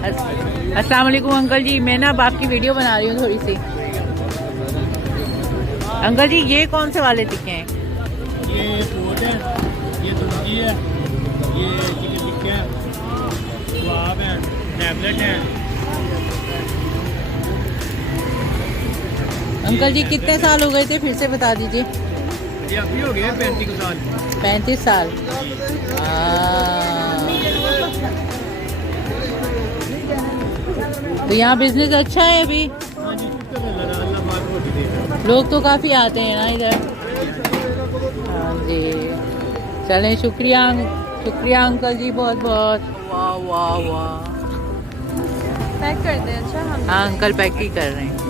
अस्सलाम वालेकुम अंकल जी, मैं ना अब आपकी वीडियो बना रही हूँ थोड़ी सी। अंकल जी ये कौन से वाले टिक्के हैं? ये पोट है, ये तुर्की है, ये चिकन टिक्का है, कबाब है, टैबलेट है। अंकल जी कितने साल हो गए थे, फिर से बता दीजिए। ये अभी हो गए 35 साल। 35 साल। तो यहाँ बिजनेस अच्छा है अभी? हाँ जी, शुक्र है अल्लाह पाक रोटी दे रहा है। लोग तो काफ़ी आते हैं ना इधर। हाँ जी, चलें, शुक्रिया शुक्रिया अंकल जी, बहुत बहुत। वाह वाह वाह। पैक कर दें? अच्छा हम हाँ अंकल पैक ही कर रहे हैं।